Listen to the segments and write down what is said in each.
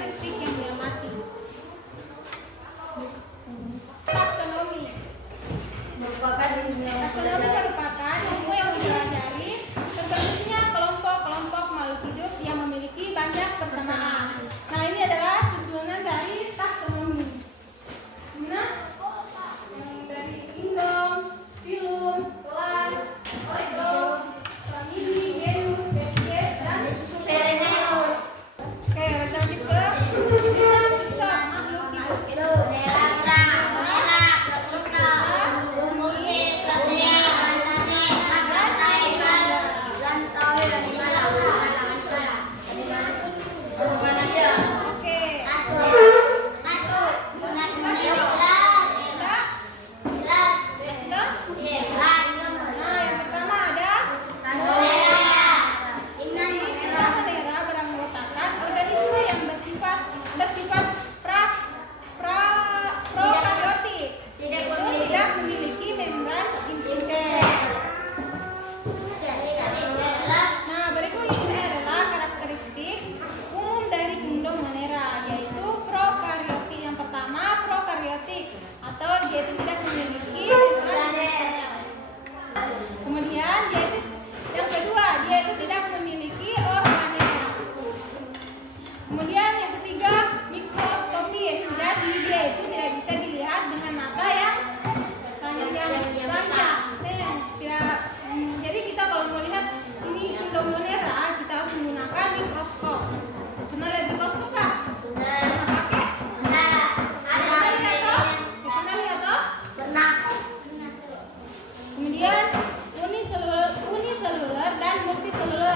karakteristik yang diamati. Taksonomi. Taksonomi merupakan ilmu yang mempelajari terbentuknya kelompok-kelompok makhluk hidup yang memiliki banyak persamaan. Nah, ini adalah susunan dari taksonomi. Gimana? Yang dari kingdom, filum, kelas, ordo, famili, genus, spesies, dan perennials. Oke, lanjut ke dinamika makhluk hidup. Kemudian yang ketiga, mikroskopis. Jadi dia itu tidak bisa dilihat dengan mata yang banyak. Jadi kita kalau melihat ini kingdom monera, kita harus menggunakan mikroskop. Pernah lihat mikroskop kan? Pernah pakai? Pernah lihat toh? Pernah. Kemudian uniseluler dan multiseluler.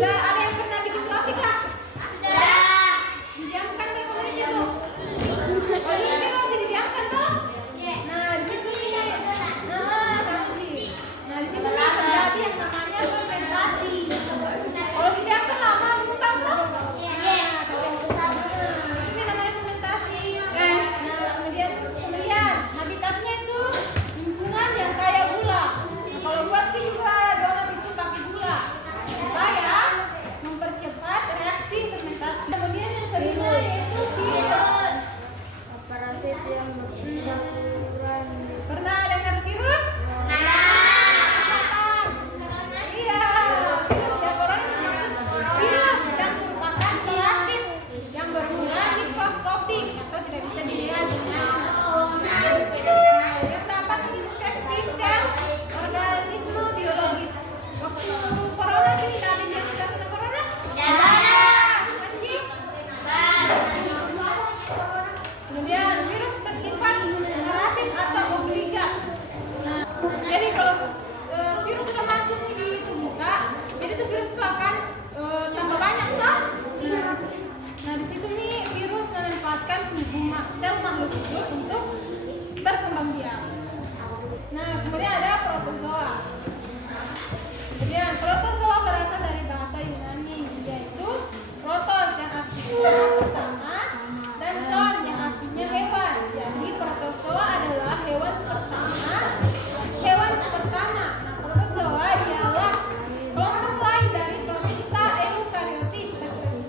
Nah, ada yang pernah bikin roti kah? Didiamkan deh pokoknya tuh. Kalau bikin roti didiamkan tuh. Nah, di situ nih. Tahu sih. Nah, di situ nih terjadi yang namanya fermentasi. Kalau didiamkan lama mengembang tuh. Ini namanya fermentasi. Nah, kemudian habitatnya itu lingkungan yang kaya gula. Kalau buat juga donat itu pakai gula supaya mempercepat reaksi fermentasi. Kemudian yang kelima yaitu virus. Parasit yang berkurang. Pernah dengar virus? Iya, ya corona itu virus yang merupakan parasit yang bermuara mikroskopik atau tidak bisa dilihat dengan yang dapat menginfeksi sel organisme biologis. Waktu corona ini ada yang sudah kena corona? Kemudian virus bersifat parasit atau obliga. Nah, jadi kalau virus sudah masuk di tubuh Kak, jadi tuh virus itu akan tambah banyak toh. Nah, di situ nih virus memanfaatkan sel makhluk hidup untuk berkembang biak. Nah, kemudian ada protozoa. Kemudian protozoa berasal dari bahasa Yunani, yaitu protos yang artinya pertama dan zoon yang artinya hewan. Jadi protozoa adalah hewan pertama. Nah, protozoa ialah kelompok lain dari protista eukariotik.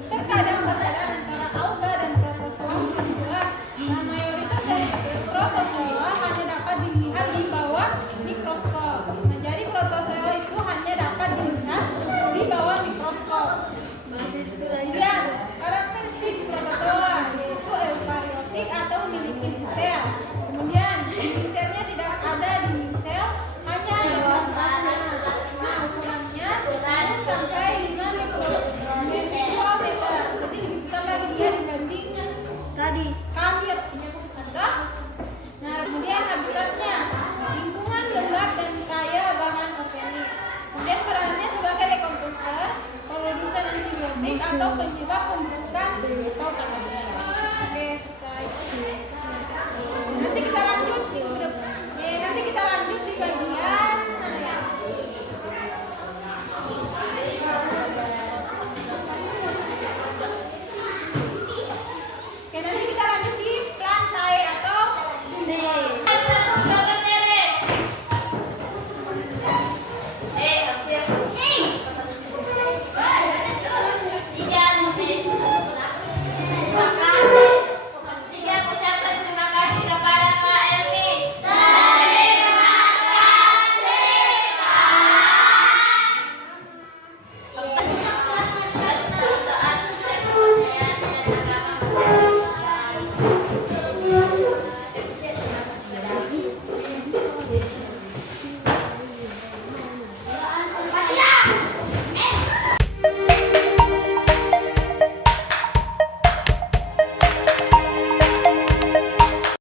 Terkadang perbedaan antara alga dan protozoa belum jelas. Nah, mayoritas dari protozoa hanya dapat dilihat di bawah mikroskop. Nah, jadi protozoa itu hanya dapat dilihat di bawah mikroskop. Kemudian karakteristik protozoa yaitu eukariotik atau memiliki sel. Kemudian dinding selnya tidak ada dinding sel, hanya ada plasma. Nah, ukurannya 1 sampai 5 mikrometer. Jadi lebih besar lagi dia dibanding tadi kamir. Nah, kemudian habitatnya lingkungan lembab dan kaya bahan organik. Kemudian perannya sebagai dekomposer, produsen antibiotik atau penyebab pembusukan atau katastrofik. Oke.